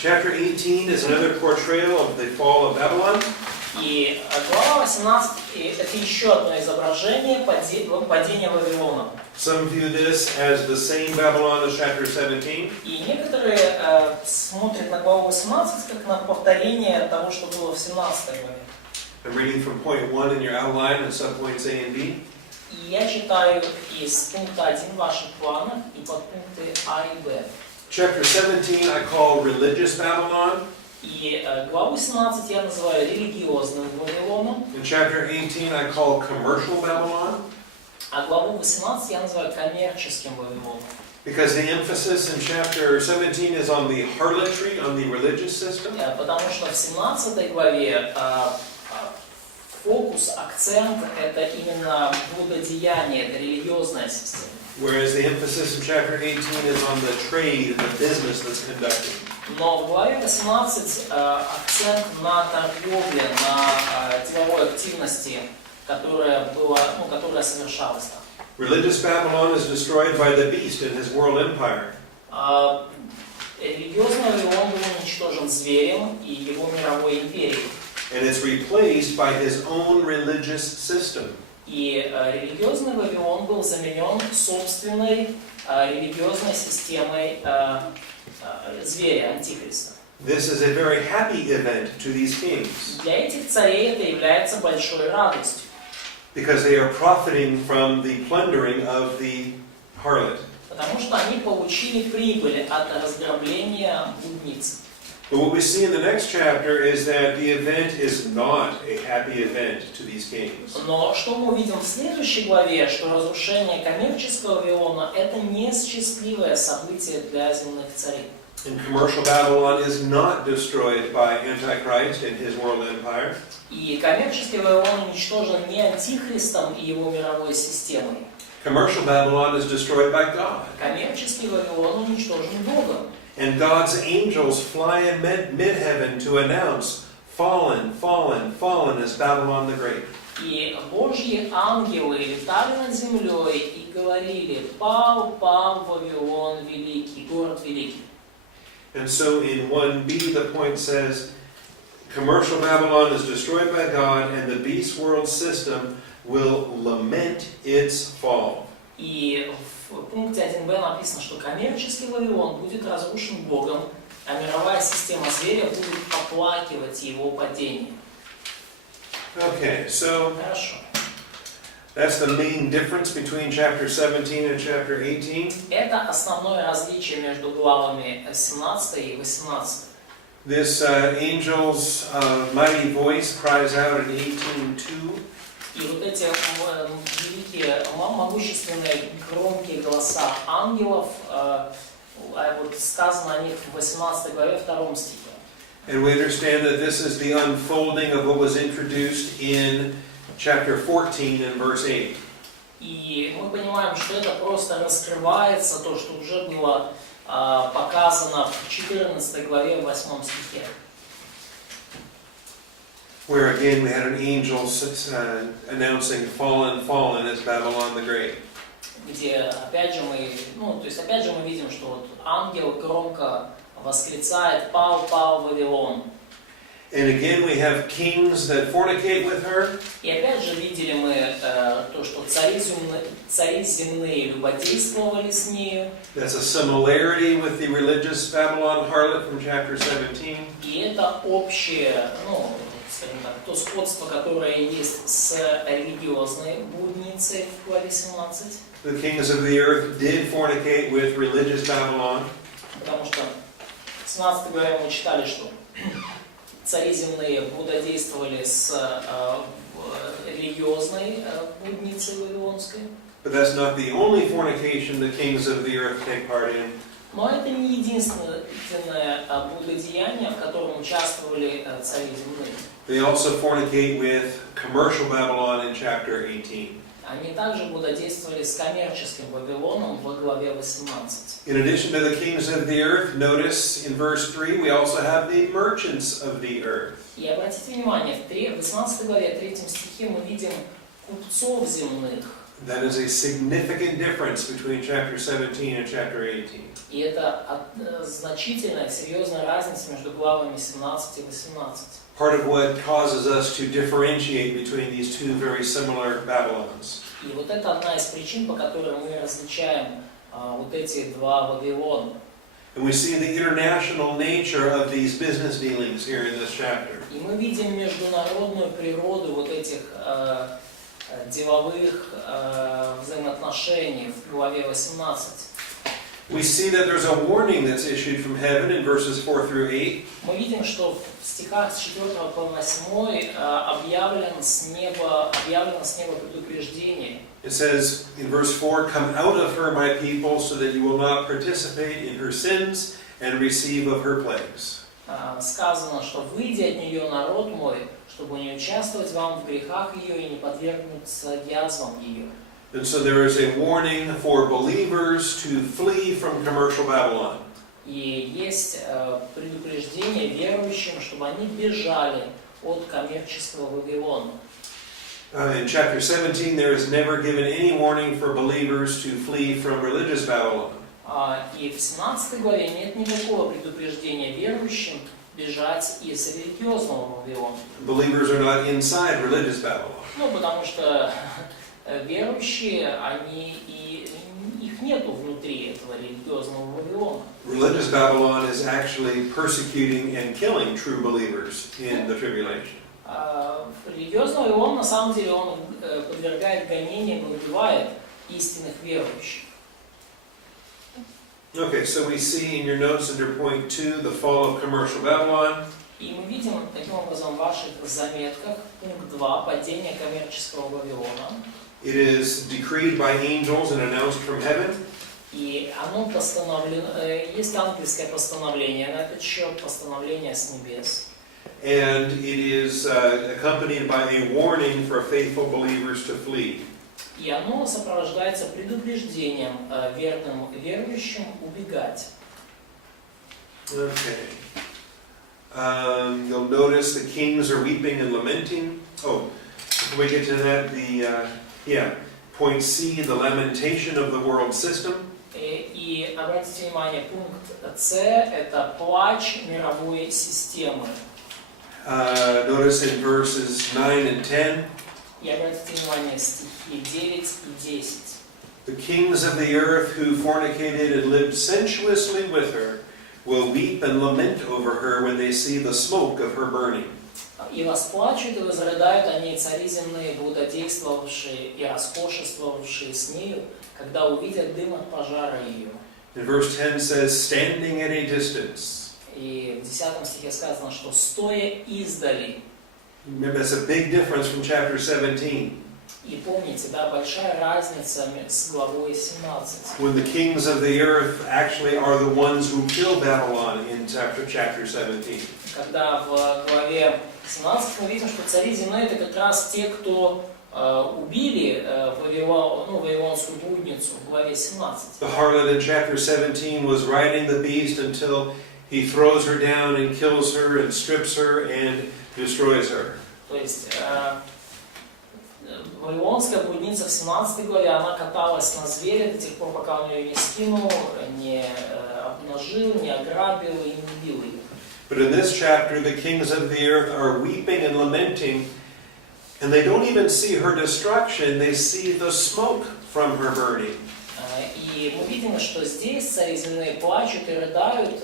Chapter 18 is another portrayal of the fall of Babylon. И глава 18 это еще одно изображение падения Вавилона. Some view this as the same Babylon as chapter 17. И некоторые смотрят на главу 18 как на повторение того, что было в 17 главе. I'm reading from point 1 in your outline and subpoints A and B. И я читаю из пункта 1 в ваших планах и подпункты А и Б. Chapter 17 I call religious Babylon. И главу 17 я называю религиозным Вавилоном. In chapter 18 I call commercial Babylon. А главу 18 я называю коммерческим Вавилоном. Because the emphasis in chapter 17 is on the harlotry, on the religious system. Потому что в 17 главе фокус, акцент это именно блудодеяние, это религиозная система. Whereas the emphasis in chapter 18 is on the trade, the business that's conducted. Но в главе 18 акцент на торговле, на деловой активности, которая совершалась там. Religious Babylon is destroyed by the beast and his world empire. Религиозный Вавилон был уничтожен зверем и его мировой империей. And it's replaced by his own religious system. И религиозный Вавилон был заменен собственной религиозной системой зверя, антихриста. This is a very happy event to these kings. Для этих царей это является большой радостью. Because they are profiting from the plundering of the harlot. Потому что они получили прибыль от разграбления блудницы. But what we see in the next chapter is that the event is not a happy event to these kings. Но что мы увидим в следующей главе, что разрушение коммерческого Вавилона это не счастливое событие для земных царей. And commercial Babylon is not destroyed by Antichrist and his world empire. И коммерческий Вавилон уничтожен не антихристом и его мировой системой. Commercial Babylon is destroyed by God. Коммерческий Вавилон уничтожен Богом. And God's angels fly in mid-heaven to announce, "Fallen, fallen, fallen is Babylon the Great." И Божьи ангелы летали над землей и говорили: «Пал, пал Вавилон великий, город великий». And so in 1b the point says, commercial Babylon is destroyed by God and the beast world system will lament its fall. И в пункте 1b написано, что коммерческий Вавилон будет разрушен Богом, а мировая система зверя будет оплакивать его падение. Okay, so Хорошо. that's the main difference between chapter 17 and chapter 18. Это основное различие между главами 17 и 18. This angel's mighty voice cries out in 18:2. И вот эти великие, могущественные, громкие голоса ангелов, вот сказано о них в 18 главе 2 стихе. And we understand that this is the unfolding of what was introduced in chapter 14 and verse 8. И мы понимаем, что это просто раскрывается, то, что уже было показано в 14 главе 8 стихе. Where again we had an angel announcing, "Fallen, fallen is Babylon the Great." Где опять же мы видим, что вот ангел громко восклицает: «Пал, пал Вавилон». And again we have kings that fornicate with her. И опять же видели мы то, что цари земные любодействовали с нею. That's a similarity with the religious Babylon harlot from chapter 17. И это общее, скажем так, то сходство, которое есть с религиозной блудницей в главе 17. The kings of the earth did fornicate with religious Babylon. Потому что в 17 главе мы читали, что цари земные блудодействовали с религиозной блудницей вавилонской. But that's not the only fornication the kings of the earth take part in. Но это не единственное блудодеяние, в котором участвовали цари земные. They also fornicate with commercial Babylon in chapter 18. Они также блудодействовали с коммерческим Вавилоном во главе 18. In addition to the kings of the earth, notice in verse 3 we also have the merchants of the earth. И обратите внимание, в 18 главе 3 стихе мы видим купцов земных. That is a significant difference between chapter 17 and chapter 18. И это значительная, серьезная разница между главами 17 и 18. Part of what causes us to differentiate between these two very similar Babylons. И вот это одна из причин, по которой мы различаем вот эти два Вавилона. And we see the international nature of these business dealings here in this chapter. И мы видим международную природу вот этих деловых взаимоотношений в главе 18. We see that there's a warning that's issued from heaven in verses 4 through 8. Мы видим, что в стихах с 4 по 8 объявлено с неба предупреждение. It says in verse 4, "Come out of her, my people, so that you will not participate in her sins and receive of her plagues." Сказано, что «выйди от нее, народ мой, чтобы не участвовать вам в грехах ее и не подвергнуться язвам ее». And so there is a warning for believers to flee from commercial Babylon. И есть предупреждение верующим, чтобы они бежали от коммерческого Вавилона. In chapter 17, there is never given any warning for believers to flee from religious Babylon. И в 17 главе нет никакого предупреждения верующим бежать из религиозного Вавилона. Believers are not inside religious Babylon. Ну, потому что верующие, их нету внутри этого религиозного Вавилона. Religious Babylon is actually persecuting and killing true believers in the tribulation. Религиозный Вавилон, на самом деле, он подвергает гонениям и убивает истинных верующих. Okay, so we see in your notes under point 2 the fall of commercial Babylon. И мы видим, таким образом, в ваших заметках, пункт 2, падение коммерческого Вавилона. It is decreed by angels and announced from heaven. И оно постановлено, есть ангельское постановление на этот счет, постановление с небес. And it is accompanied by a warning for faithful believers to flee. И оно сопровождается предупреждением верным верующим убегать. Okay. You'll notice the kings are weeping and lamenting. Oh, before we get to that, point C, the lamentation of the world system. И обратите внимание, пункт С – это плач мировой системы. Notice in verses 9 and 10. И обратите внимание, стихи 9 и 10. The kings of the earth who fornicated and lived sensuously with her will weep and lament over her when they see the smoke of her burning. И восплачут и возрыдают они, цари земные, блудодействовавшие и роскошествовавшие с нею, когда увидят дым от пожара ее. And verse 10 says, standing at a distance. И в 10 стихе сказано, что стоя издали. Remember, that's a big difference from chapter 17. И помните, да, большая разница с главой 17. When the kings of the earth actually are the ones who kill Babylon in chapter 17. Когда в главе 17 мы видим, что цари земные это как раз те, кто убили вавилонскую блудницу в главе 17. The harlot in chapter 17 was riding the beast until he throws her down and kills her and strips her and destroys her. То есть вавилонская блудница в 17 главе, она каталась на зверя до тех пор, пока он ее не скинул, не обнажил, не ограбил и не убил ее. But in this chapter, the kings of the earth are weeping and lamenting, and they don't even see her destruction, they see the smoke from her burning. И мы видим, что здесь цари земные плачут и рыдают,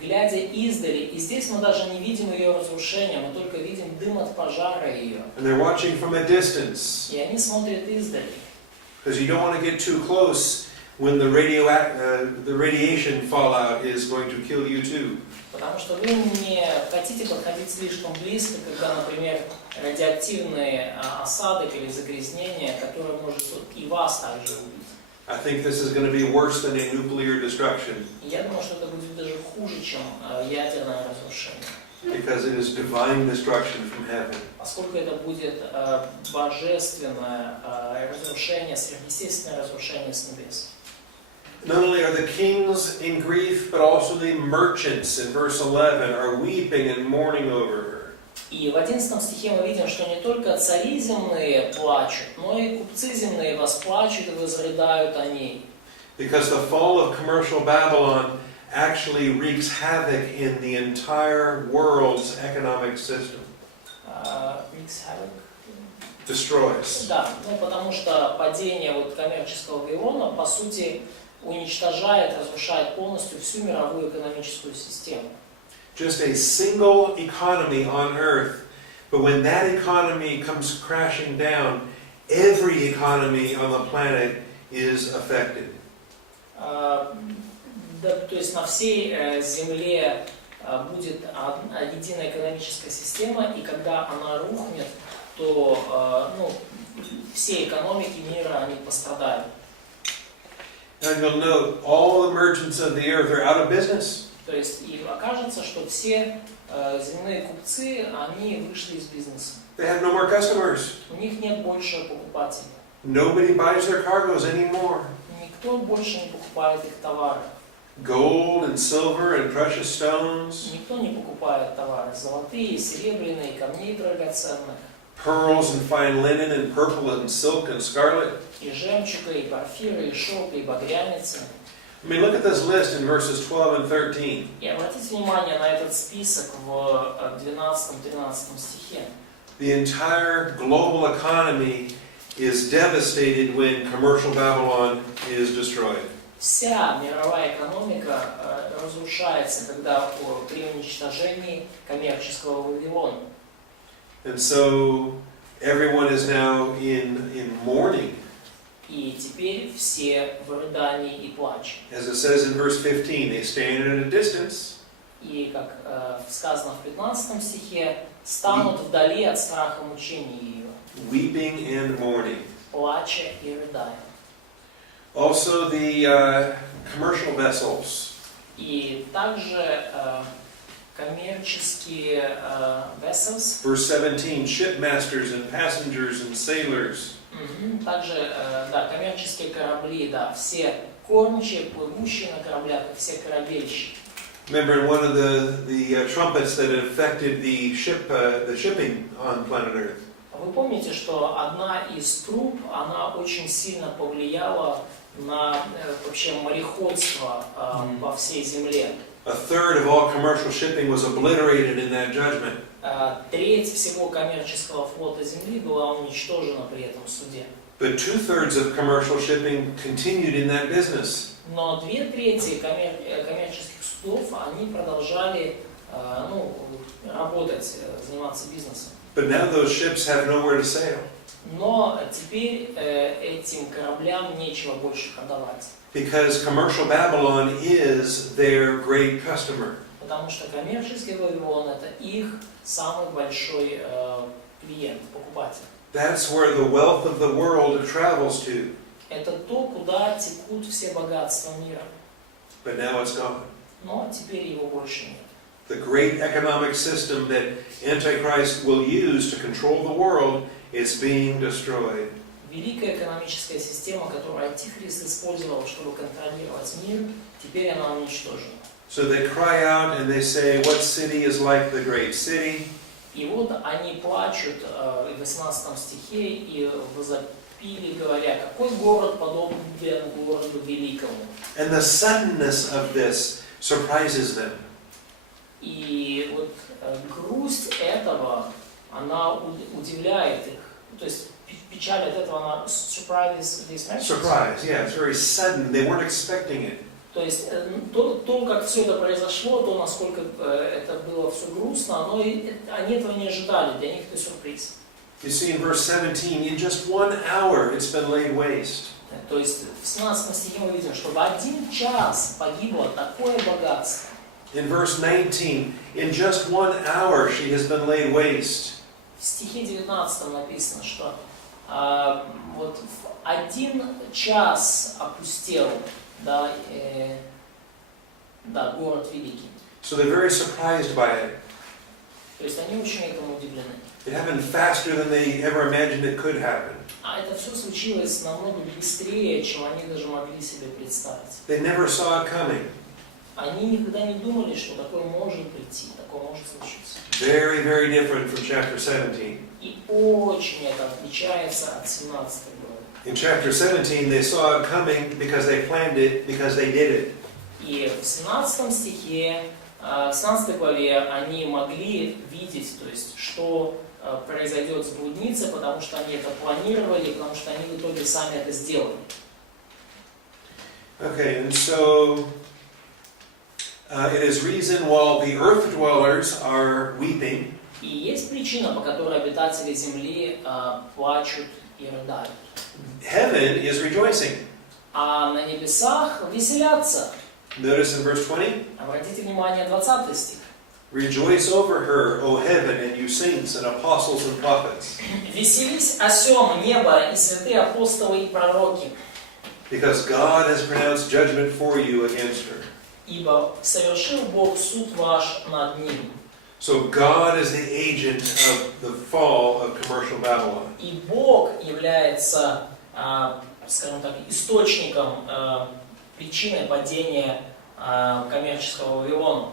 глядя издали. И здесь мы даже не видим ее разрушения, мы только видим дым от пожара ее. And they're watching from a distance. И они смотрят издали. Because you don't want to get too close when the radiation fallout is going to kill you too. Потому что вы не хотите подходить слишком близко, когда, например, радиоактивный осадок или загрязнение, которое может и вас также убить. I think this is going to be worse than a nuclear destruction. Я думаю, что это будет даже хуже, чем ядерное разрушение. Because it is divine destruction from heaven. Поскольку это будет божественное разрушение, сверхъестественное разрушение с небес. Not only are the kings in grief, but also the merchants in verse 11 are weeping and mourning over her. И в 11 стихе мы видим, что не только цари земные плачут, но и купцы земные восплачут и возрыдают о ней. Because the fall of commercial Babylon actually wreaks havoc in the entire world's economic system. Destroys. Да, ну потому что падение вот коммерческого Вавилона, по сути, уничтожает, разрушает полностью всю мировую экономическую систему. Just a single economy on earth, but when that economy comes crashing down, every economy on the planet is affected. Да, то есть на всей Земле будет единая экономическая система, и когда она рухнет, то все экономики мира они пострадают. And you'll note all the merchants of the earth are out of business. То есть и окажется, что все земные купцы, они вышли из бизнеса. They have no more customers. У них нет больше покупателей. Nobody buys their cargoes anymore. Никто больше не покупает их товары. Gold and silver and precious stones. Никто не покупает товары золотые, серебряные, камни драгоценных. Pearls and fine linen and purple and silk and scarlet. И жемчуга, и порфиры, и шелк, и багряницы. I mean, look at this list in verses 12 and 13. И обратите внимание на этот список в 12-13 стихе. The entire global economy is devastated when commercial Babylon is destroyed. Вся мировая экономика разрушается, когда при уничтожении коммерческого Вавилона. And so everyone is now in mourning. И теперь все в рыдании и плаче. As it says in verse 15, they stand at a distance. И как сказано в 15 стихе, станут вдали от страха мучений ее. Weeping and mourning. Плача и рыдая. Also the commercial vessels. И также коммерческие vessels. Verse 17, shipmasters and passengers and sailors. Также, да, коммерческие корабли, да, все кормчие, плывущие на кораблях, и все корабельщики. Remember in one of the trumpets that affected the shipping on planet Earth. Вы помните, что одна из труб, она очень сильно повлияла на вообще мореходство во всей земле. A third of all commercial shipping was obliterated in that judgment. Треть всего коммерческого флота Земли была уничтожена при этом суде. But 2/3 of commercial shipping continued in that business. Но 2/3 коммерческих судов, они продолжали работать, заниматься бизнесом. But now those ships have nowhere to sail. Но теперь этим кораблям нечего больше продавать. Because commercial Babylon is their great customer. Потому что коммерческий Вавилон это их самый большой клиент, покупатель. That's where the wealth of the world travels to. Это то, куда текут все богатства мира. But now it's gone. Но теперь его больше нет. The great economic system that Antichrist will use to control the world is being destroyed. Великая экономическая система, которую Антихрист использовал, чтобы контролировать мир, теперь она уничтожена. So they cry out and they say, what city is like the great city? И вот они плачут в 18 стихе и возопили, говоря, какой город подобен городу великому. And the suddenness of this surprises them. И вот грусть этого, она удивляет их. То есть печаль от этого, она surprise, Surprise, yeah, it's very sudden. They weren't expecting it. То есть то, как все это произошло, то, насколько это было все грустно, они этого не ожидали, для них это сюрприз. You see in verse 17, in just 1 hour it's been laid waste. То есть в 17 стихе мы видим, что в 1 час погибло такое богатство. In verse 19, in just 1 hour she has been laid waste. В стихе 19 написано, что вот в 1 час опустел, да, город великий. So they're very surprised by it. То есть они очень этому удивлены. It happened faster than they ever imagined it could happen. А это все случилось намного быстрее, чем они даже могли себе представить. They never saw it coming. Они никогда не думали, что такое может прийти, такое может случиться. Very, very different from chapter 17. И очень это отличается от 17 главы. In chapter 17, they saw it coming because they planned it, because they did it. И в 17 стихе, в 17 главе они могли видеть, то есть, что произойдет с блудницей, потому что они это планировали, потому что они в итоге сами это сделали. Okay, and so it is reason while the earth dwellers are weeping, И есть причина, по которой обитатели земли плачут и рыдают. heaven is rejoicing. А на небесах веселятся. Notice in verse 20, Обратите внимание, 20 стих. rejoice over her, O heaven, and you saints and apostles and prophets, «Веселись о сем небо и святые апостолы и пророки, because God has pronounced judgment for you against her. ибо совершил Бог суд ваш над ним». So God is the agent of the fall of commercial Babylon. И Бог является, скажем так, источником, причиной падения коммерческого Вавилона.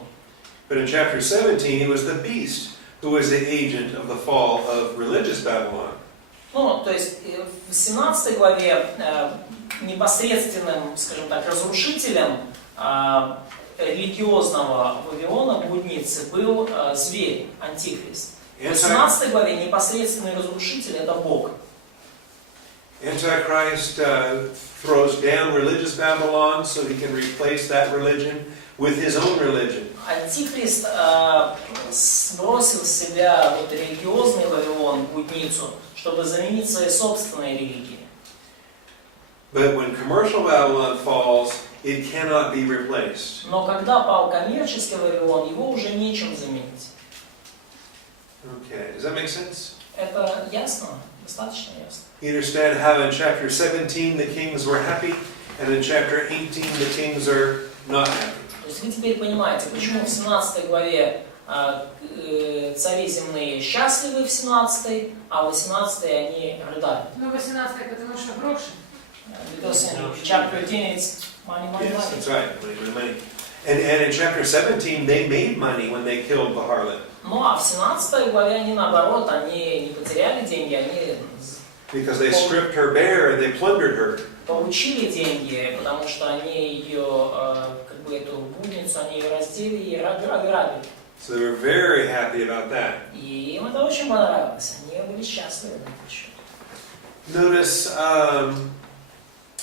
But in chapter 17, it was the beast who was the agent of the fall of religious Babylon. Ну, то есть в 17 главе непосредственным, скажем так, разрушителем религиозного Вавилона, блудницы, был зверь, антихрист. В 18 главе непосредственный разрушитель – это Бог. Antichrist throws down religious Babylon so he can replace that religion with his own religion. Антихрист сбросил с себя вот религиозный Вавилон, блудницу, чтобы заменить своей собственной религией. But when commercial Babylon falls, it cannot be replaced. Но когда пал коммерческий Вавилон, его уже нечем заменить. Okay, does that make sense? Это ясно? Достаточно ясно. You understand how in chapter 17 the kings were happy, and in chapter 18 the kings are not happy. То есть вы теперь понимаете, почему в 17 главе цари земные счастливы в 17, а в 18 они рыдают. Ну, 18, потому что гроши. Because in chapter 18 it's money, money, Yes, money. that's right, money, money, money. And in chapter 17 they made money when they killed the harlot. Ну а в 17 главе они наоборот, они не потеряли деньги, они Because they stripped her bare and they plundered her. получили деньги, потому что они ее, как бы эту блудницу, они ее раздели и ограбили. So they were very happy about that. И им это очень понравилось, они были счастливы на этот счет. Notice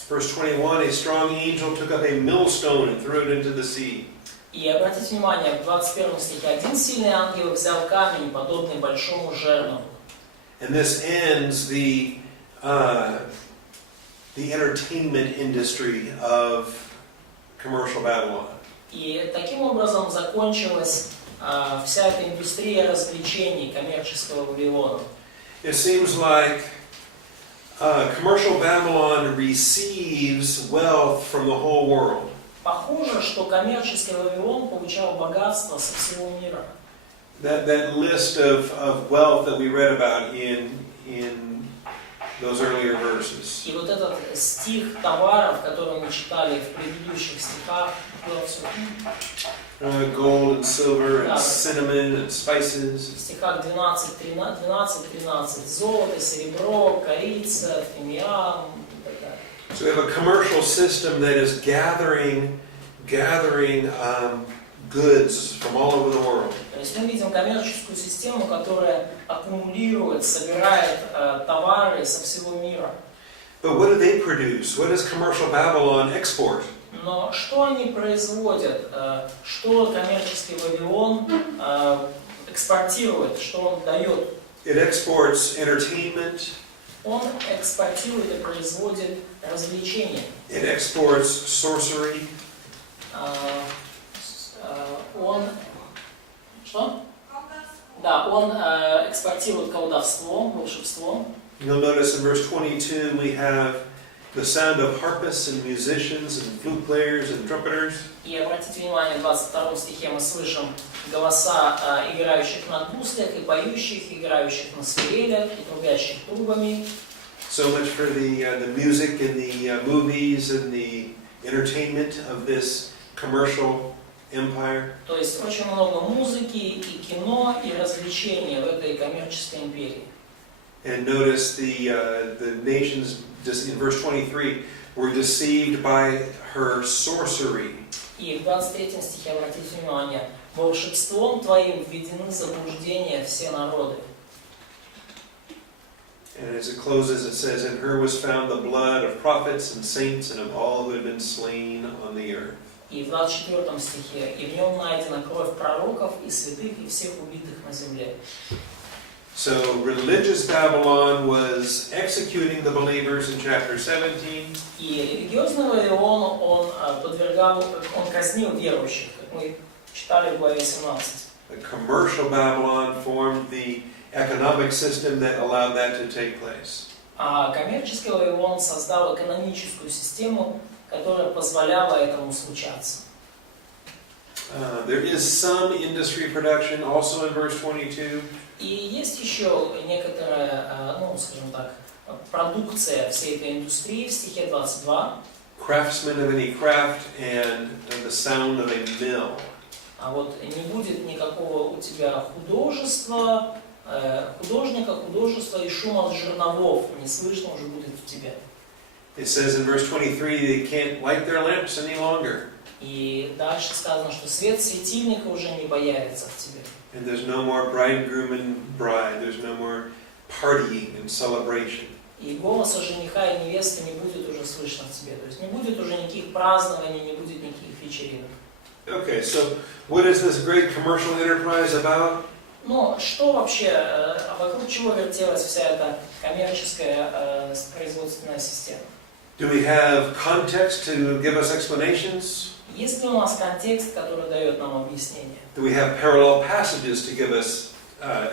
verse 21, a strong angel took up a millstone and threw it into the sea. И обратите внимание, в 21 стихе, один сильный ангел взял камень, подобный большому жернову. And this ends the entertainment industry of commercial Babylon. И таким образом закончилась вся эта индустрия развлечений коммерческого Вавилона. It seems like commercial Babylon receives wealth from the whole world. Похоже, что коммерческий Вавилон получал богатство со всего мира. That list of wealth that we read about in those earlier verses. И вот этот стих товаров, который мы читали в предыдущих стихах, было все. Gold and silver and Да. cinnamon and В spices. стихах 12-13 золото, серебро, корица, фимиам и так далее. So we have a commercial system that is gathering goods from all over the world. То есть мы видим коммерческую систему, которая аккумулирует, собирает товары со всего мира. But what do they produce? What does commercial Babylon export? Но что они производят? Что коммерческий Вавилон экспортирует? Что он дает? It exports entertainment. Он экспортирует и производит развлечения. It exports sorcery. Он... Что? Да, он экспортирует колдовство, волшебство. You'll notice in verse 22 we have the sound of harpists and musicians and flute players and trumpeters. И обратите внимание, в 22 стихе мы слышим голоса играющих на гуслях и поющих, играющих на свирелях и трубящих трубами. So much for the music and the movies and the entertainment of this commercial empire. То есть очень много музыки и кино и развлечений в этой коммерческой империи. And notice the nations, just in verse 23, were deceived by her sorcery. И в 23 стихе, обратите внимание, волшебством твоим введены в заблуждение все народы. And as it closes, it says, "In her was found the blood of prophets and saints and of all who had been slain on the earth." И в 24 стихе, и в нем найдена кровь пророков и святых и всех убитых на земле. So religious Babylon was executing the believers in chapter 17. И религиозный Вавилон, он казнил верующих, как мы читали в главе 17. The commercial Babylon formed the economic system that allowed that to take place. А коммерческий Вавилон создал экономическую систему, которая позволяла этому случаться. There is some industry production also in verse 22. И есть еще некоторая, скажем так, продукция всей этой индустрии в стихе 22. Craftsmen of any craft and the sound of a mill. А вот не будет никакого у тебя художества и шума жерновов не слышно уже будет в тебе. It says in verse 23 they can't light their lamps any longer. И дальше сказано, что свет светильника уже не появится в тебе. And there's no more bridegroom and bride. There's no more partying and celebration. И голоса жениха и невесты не будет уже слышно в тебе. То есть не будет уже никаких празднований, не будет никаких вечеринок. Okay, so what is this great commercial enterprise about? Но что вообще, вокруг чего вертелась вся эта коммерческая производственная система? Do we have context to give us explanations? Есть ли у нас контекст, который дает нам объяснение? Do we have parallel passages to give us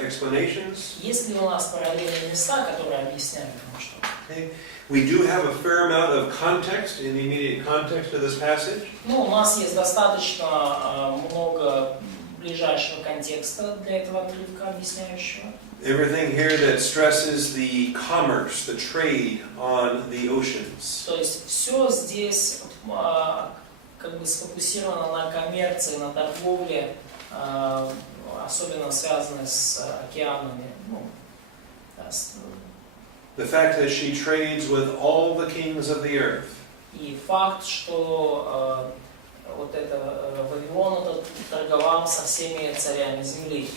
explanations? Есть ли у нас параллельные места, которые объясняют нам что-то? Okay. We do have a fair amount of context in the immediate context of this passage. Ну, у нас есть достаточно много ближайшего контекста для этого отрывка объясняющего. Everything here that stresses the commerce, the trade on the oceans. То есть все здесь как бы сфокусировано на коммерции, на торговле, особенно связанной с океанами. The fact that she trades with all the kings of the earth. И факт, что вот это Вавилон этот торговал со всеми царями земли.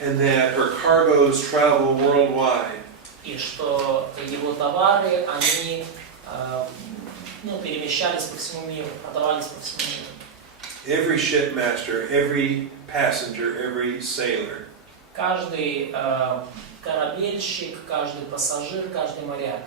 And that her cargoes travel worldwide. И что его товары, они перемещались по всему миру, продавались по всему миру. Every shipmaster, every passenger, every sailor. Каждый корабельщик, каждый пассажир, каждый моряк.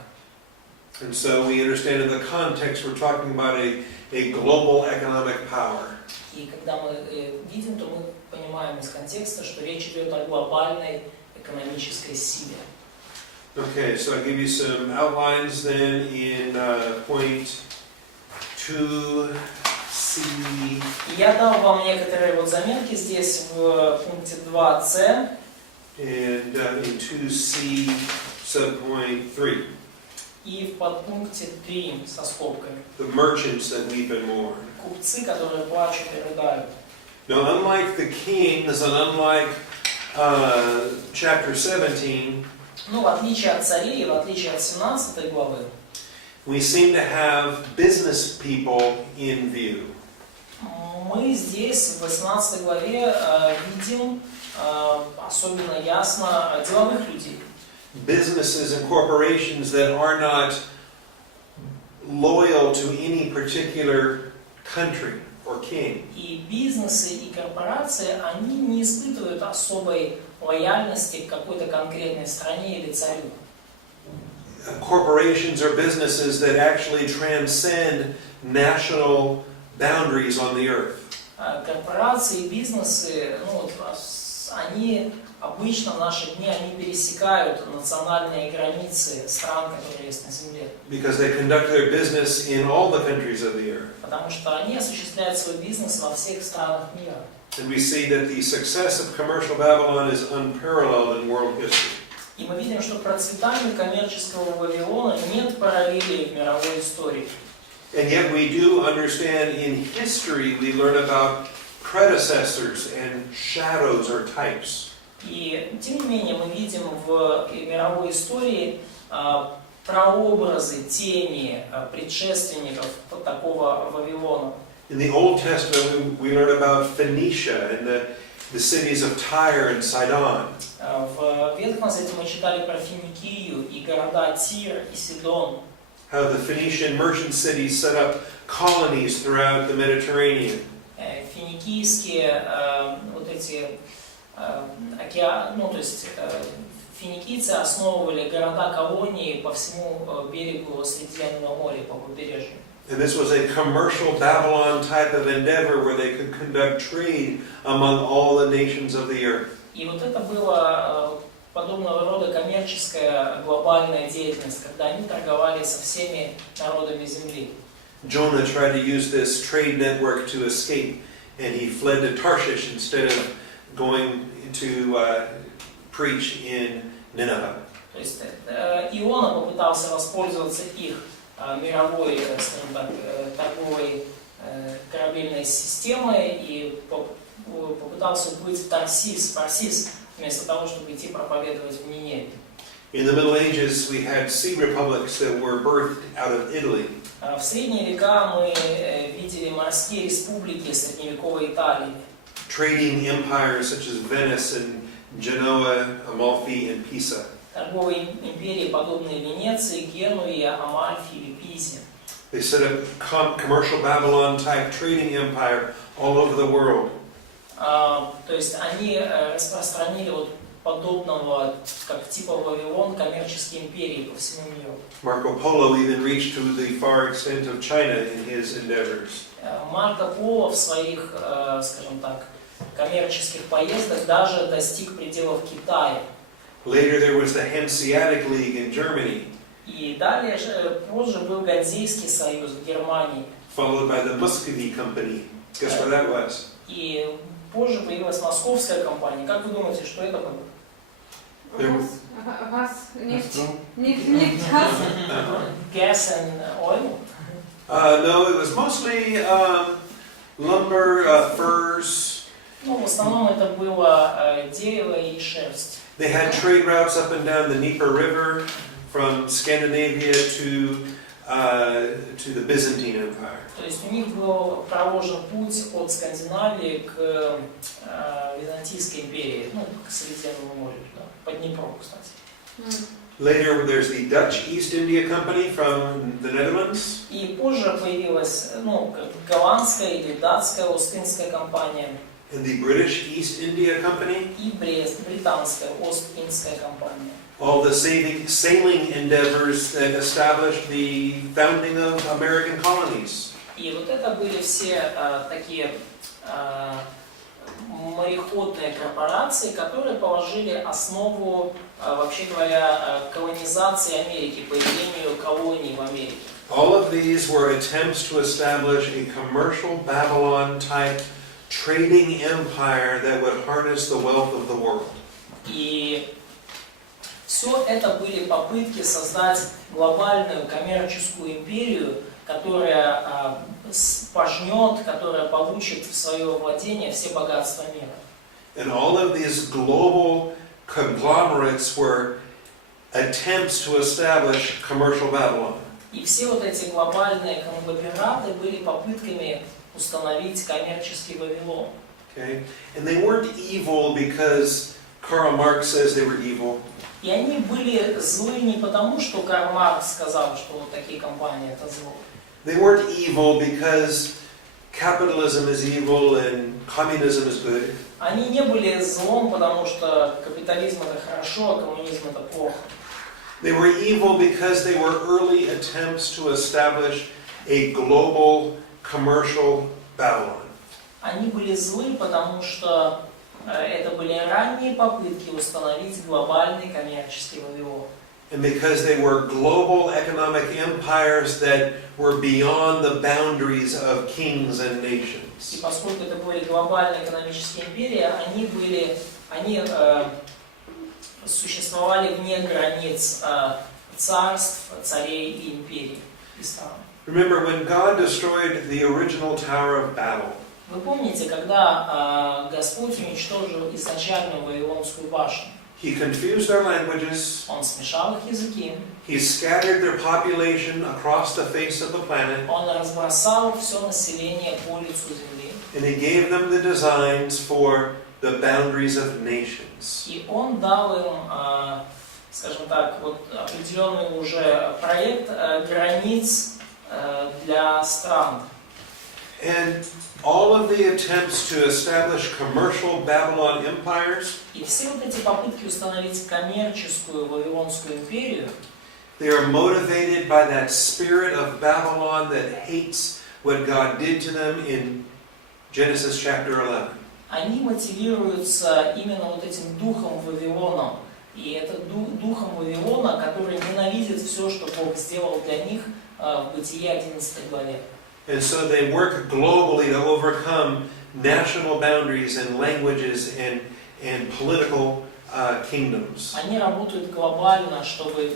And so we understand in the context we're talking about a global economic power. И когда мы видим, то мы понимаем из контекста, что речь идет о глобальной экономической силе. Okay, so I'll give you some outlines then in point 2C. Я дал вам некоторые вот заметки здесь в пункте 2c. And in 2C, subpoint 3. И в подпункте 3 со скобками. The merchants that weep and mourn. Купцы, которые плачут и рыдают. Now, unlike the kings and unlike chapter 17, Ну, в отличие от царей, в отличие от 17 главы, we seem to have business people in view. мы здесь в 18 главе видим особенно ясно деловых людей. Businesses and corporations that are not loyal to any particular country or king. И бизнесы, и корпорации, они не испытывают особой лояльности к какой-то конкретной стране или царю. Corporations are businesses that actually transcend national boundaries on the earth. Корпорации и бизнесы, они обычно в наши дни они пересекают национальные границы стран, которые есть на земле. Because they conduct their business in all the countries of the earth. Потому что они осуществляют свой бизнес во всех странах мира. And we see that the success of commercial Babylon is unparalleled in world history. И мы видим, что процветанию коммерческого Вавилона нет параллелей в мировой истории. And yet we do understand in history, we learn about predecessors and shadows or types. И тем не менее мы видим в мировой истории прообразы, тени предшественников такого Вавилона. In the Old Testament, we learn about Phoenicia and the cities of Tyre and Sidon. В Ветхом Завете мы читали про Финикию и города Тир и Сидон. How the Phoenician merchant cities set up colonies throughout the Mediterranean. Финикийские вот эти то есть финикийцы основывали города-колонии по всему берегу Средиземного моря, по побережью. And this was a commercial Babylon type of endeavor where they could conduct trade among all the nations of the earth. И вот это было подобного рода коммерческая глобальная деятельность, когда они торговали со всеми народами земли. Jonah tried to use this trade network to escape, and he fled to Tarshish instead of going to preach in Nineveh. То есть Иона попытался воспользоваться их мировой, скажем так, торговой корабельной системой и попытался уплыть в Тарсис, вместо того, чтобы идти проповедовать в Ниневе. In the Middle Ages, we had sea republics that were birthed out of Italy. В средние века мы видели морские республики средневековой Италии. Trading empires such as Venice and Genoa, Amalfi, and Pisa. Торговые империи, подобные Венеции, Генуе, Амальфи или Пизе. They set up commercial Babylon-type trading empire all over the world. То есть они распространили вот подобного, как типа Вавилон, коммерческие империи по всему миру. Marco Polo even reached to the far extent of China in his endeavors. Марко Поло в своих, скажем так, коммерческих поездках даже достиг пределов Китая. Later there was the Hanseatic League in Germany, И далее же, позже был Ганзейский союз в Германии. followed by the Muscovy Company. Guess what that was? И позже появилась Московская компания. Как вы думаете, что это было? Газ, нефть, газ. Gas and oil? No, it was mostly lumber, furs. Ну, в основном это было дерево и шерсть. They had trade routes up and down the Dnieper River from Scandinavia to the Byzantine Empire. То есть у них был проложен путь от Скандинавии к Византийской империи, ну, к Средиземному морю, туда, по Днепру, кстати. Later there's the Dutch East India Company from the Netherlands. И позже появилась, ну, голландская или датская Ост-Индская компания. And the British East India Company. И британская Ост-Индская компания. All the sailing endeavors that established the founding of American colonies. И вот это были все такие мореходные корпорации, которые положили основу, вообще говоря, колонизации Америки, появлению колоний в Америке. All of these were attempts to establish a commercial Babylon-type trading empire that would harness the wealth of the world. И все это были попытки создать глобальную коммерческую империю, которая пожнет, которая получит в свое владение все богатства мира. And all of these global conglomerates were attempts to establish commercial Babylon. И все вот эти глобальные конгломераты были попытками установить коммерческий Вавилон. Okay? And they weren't evil because Karl Marx says they were evil. И они были злы не потому, что Карл Маркс сказал, что вот такие компании это зло. They weren't evil because capitalism is evil and communism is good. Они не были злом, потому что капитализм это хорошо, а коммунизм это плохо. They were evil because they were early attempts to establish a global commercial Babylon. Они были злы, потому что это были ранние попытки установить глобальный коммерческий Вавилон. And because they were global economic empires that were beyond the boundaries of kings and nations. И поскольку это были глобальные экономические империи, они существовали вне границ царств, царей и империй и стран. Remember, when God destroyed the original Tower of Babel, Вы помните, когда Господь уничтожил изначальную Вавилонскую башню? He confused their languages, Он смешал их языки, He scattered their population across the face of the planet, Он разбросал все население по лицу земли, and He gave them the designs for the boundaries of nations. и Он дал им, скажем так, вот определенный уже проект границ для стран. And all of the attempts to establish commercial Babylon empires, И все вот эти попытки установить коммерческую Вавилонскую империю, they are motivated by that spirit of Babylon that hates what God did to them in Genesis chapter 11. они мотивируются именно вот этим духом Вавилона. И это духом Вавилона, который ненавидит все, что Бог сделал для них в Бытие 11 главе. And so they work globally to overcome national boundaries and languages and political kingdoms. Они работают глобально, чтобы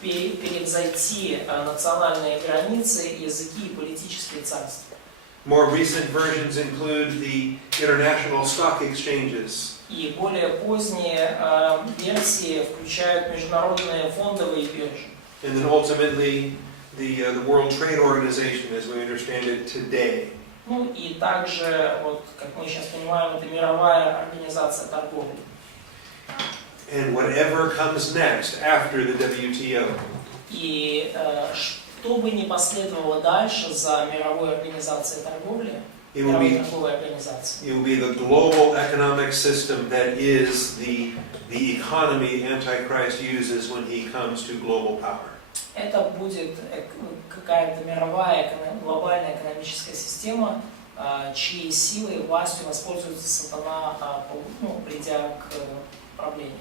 перевзойти национальные границы, языки и политические царства. More recent versions include the international stock exchanges. И более поздние версии включают международные фондовые биржи. And then ultimately the World Trade Organization as we understand it today. Ну и также, вот, как мы сейчас понимаем, это мировая организация торговли. And whatever comes next after the WTO. И что бы ни последовало дальше за мировой организацией торговли, It will мировой be торговой организацией, It will be the global economic system that is the economy Antichrist uses when he comes to global power. это будет какая-то мировая, глобальная экономическая система, чьей силой и властью воспользуется сатана, придя к правлению.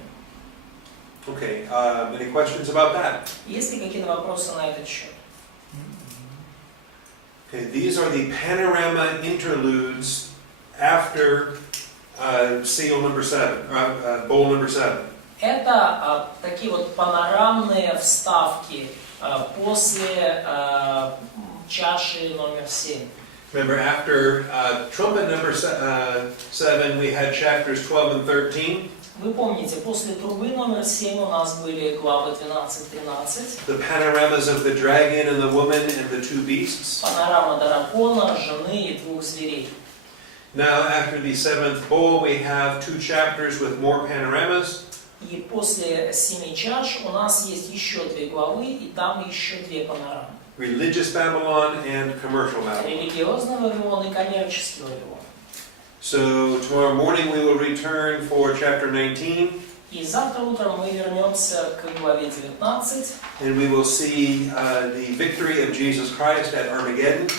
Okay, any questions about that? Есть ли какие-то вопросы на этот счет? Okay, these are the panorama interludes after seal number 7, bowl number 7. Это такие вот панорамные вставки после чаши номер 7. Remember, after trumpet number 7, we had chapters 12 and 13. Вы помните, после трубы номер 7 у нас были главы 12-13. The panoramas of the dragon and the woman and the two beasts. Панорама дракона, жены и двух зверей. Now, after the 7th bowl, we have 2 chapters with more panoramas. И после 7 чаш у нас есть еще 2 главы, и там еще 2 панорамы. Religious Babylon and commercial Babylon. Религиозный Вавилон и коммерческий Вавилон. So tomorrow morning we will return for chapter 19. И завтра утром мы вернемся к главе 19. And we will see the victory of Jesus Christ at Armageddon.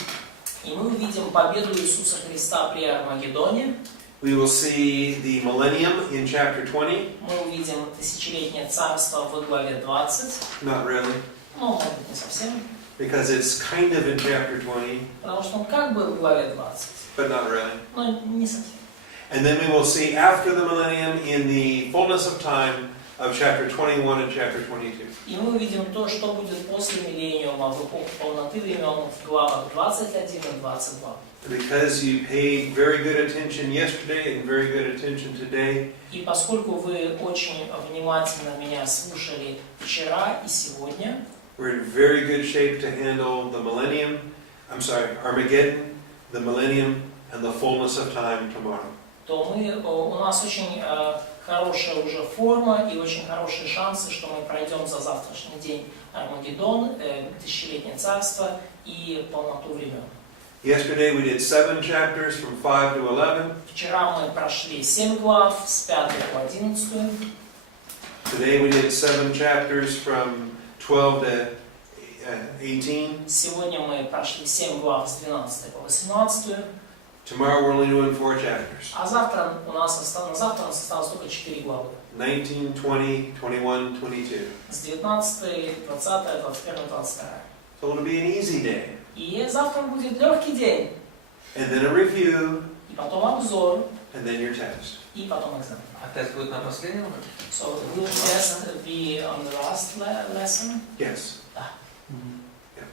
И мы увидим победу Иисуса Христа при Армагеддоне. We will see the millennium in chapter 20. Мы увидим тысячелетнее царство в главе 20. Not really, Ну, может быть, не совсем. because it's kind of in chapter 20, Потому что он как бы в главе 20. but not really. Но не совсем. And then we will see after the millennium in the fullness of time of chapter 21 and chapter 22. И мы увидим то, что будет после миллениума, в эпоху полноты времен, в главах 21 и 22. Because you paid very good attention yesterday and very good attention today, И поскольку вы очень внимательно меня слушали вчера и сегодня, we're in very good shape to handle the millennium, Armageddon, the millennium, and the fullness of time tomorrow. то у нас очень хорошая уже форма и очень хорошие шансы, что мы пройдем за завтрашний день Армагеддон, тысячелетнее царство и полноту времен. Yesterday we did 7 chapters from 5 to 11. Вчера мы прошли 7 глав с 5 по 11. Today we did 7 chapters from 12 to 18. Сегодня мы прошли 7 глав с 12 по 18. Tomorrow we're only doing 4 chapters. А завтра у нас осталось только 4 главы. 19, 20, 21, 22. С 19, 20, 21, 22. So it'll be an easy day. И завтра будет легкий день. And then a review, И потом обзор. and then your test. И потом экзамен. А тест будет на последнем уроке? So will test be on the last lesson? Yes. Да. Yeah.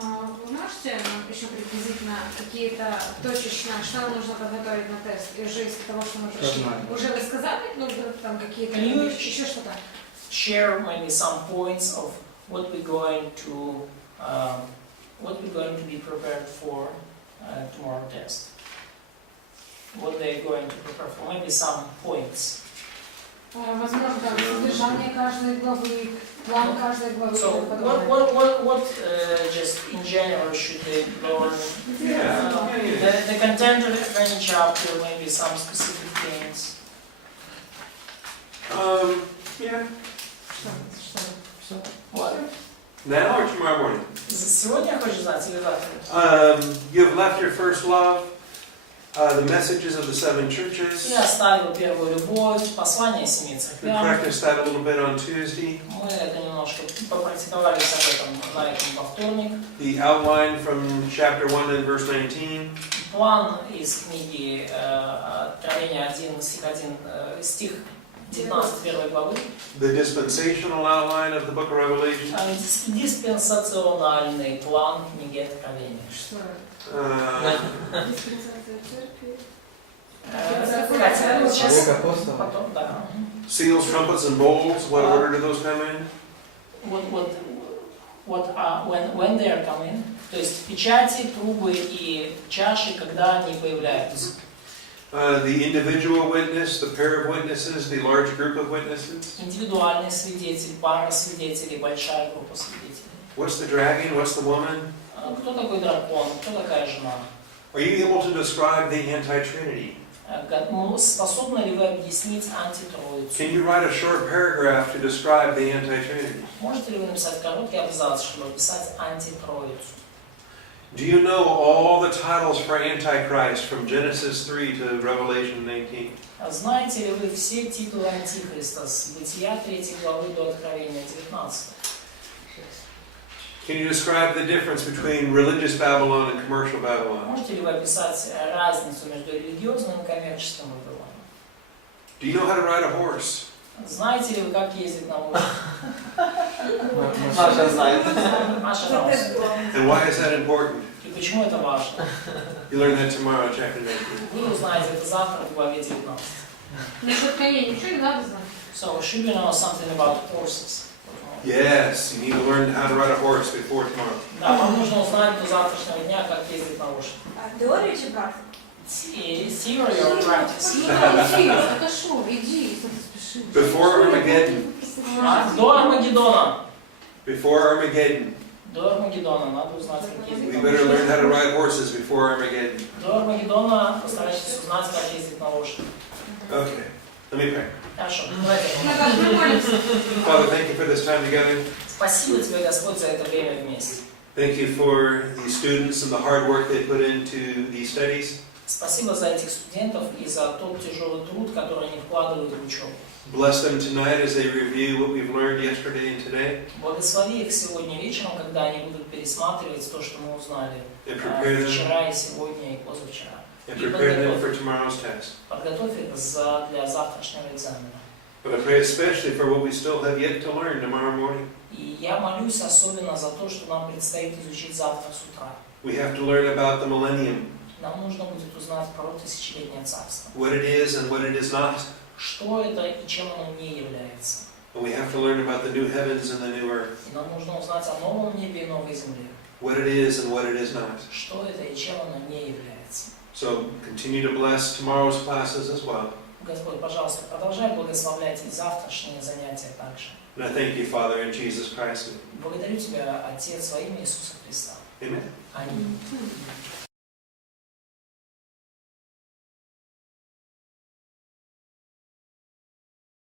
Вы можете нам еще приблизительно какие-то точечно, что нам нужно подготовить на тест, уже из того, что мы пришли? Уже вы сказали, ну, там какие-то, еще что-то? Share maybe some points of what we're going to be prepared for tomorrow test. What they're going to prepare for, maybe some points. Возможно, содержание каждой главы, план каждой главы. So what just in general should they learn? The content of any chapter, maybe some specific things. Yeah. Что? What? Now or tomorrow morning? Сегодня хочешь знать или завтра? You've left your first love, the messages of the 7 churches. Я оставил первую любовь, послание семи We церквям. practiced that a little bit on Tuesday. Мы это немножко попрактиковались об этом на этом во вторник. The outline from chapter 1 and verse 19. План из книги Откровения 1, стих 19 первой главы. The dispensational outline of the book of Revelation. Диспенсациональный план книги Откровения. Что это? Диспенсация церкви. Хотя сейчас Бог апостолов. потом, да. Seals, trumpets, and bowls. What order do those come in? When they are coming, то есть печати, трубы и чаши, когда они появляются. The individual witness, the pair of witnesses, the large group of witnesses. Индивидуальный свидетель, пара свидетелей, большая группа свидетелей. What's the dragon? What's the woman? Кто такой дракон? Кто такая жена? Are you able to describe the anti-trinity? Способны ли вы объяснить антитроицу? Can you write a short paragraph to describe the anti-trinity? Можете ли вы написать короткий абзац, чтобы описать антитроицу? Do you know all the titles for Antichrist from Genesis 3 to Revelation 19? Знаете ли вы все титулы Антихриста с Бытия 3 главы до Откровения 19? Can you describe the difference between religious Babylon and commercial Babylon? Можете ли вы описать разницу между религиозным и коммерческим Вавилоном? Do you know how to ride a horse? Знаете ли вы, как ездить на лошади? Маша знает. Маша знает. And why is that important? И почему это важно? You learn that tomorrow, chapter 19. Вы узнаете это завтра в главе 19. Насчет коней ничего не надо знать. So, should you know something about horses? Yes, you need to learn how to ride a horse before tomorrow. Да, вам нужно узнать до завтрашнего дня, как ездить на лошади. Теория чи практика? Theory or practice? Иди, хорошо, иди, что ты спешишь. Before Armageddon. До Армагеддона. Before Armageddon. До Армагеддона надо узнать, как ездить We на better learn how to лошади. ride horses before Armageddon. До Армагеддона постарайтесь узнать, как ездить на лошади. Okay, let me pray. Хорошо, давайте. Father, thank you for this time together. Спасибо тебе, Господь, за это время вместе. Thank you for the students and the hard work they put into these studies. Спасибо за этих студентов и за тот тяжелый труд, который они вкладывают в учебу. Bless them tonight as they review what we've learned yesterday and today. Благослови их сегодня вечером, когда они будут пересматривать то, что мы узнали And prepare them, вчера и сегодня и позавчера. and prepare them for tomorrow's test. Подготовь их для завтрашнего экзамена. But I pray especially for what we still have yet to learn tomorrow morning. И я молюсь особенно за то, что нам предстоит изучить завтра с утра. We have to learn about the millennium, Нам нужно будет узнать про тысячелетнее царство. what it is and what it is not. Что это и чем оно не является. And we have to learn about the new heavens and the new earth, И нам нужно узнать о новом небе и новой земле. what it is and what it is not. Что это и чем оно не является. So continue to bless tomorrow's classes as well. Господь, пожалуйста, продолжай благословлять и завтрашние занятия также. And I thank you, Father, in Jesus Christ. Благодарю Тебя, Отец, во имя Иисуса Христа. Amen. Аминь.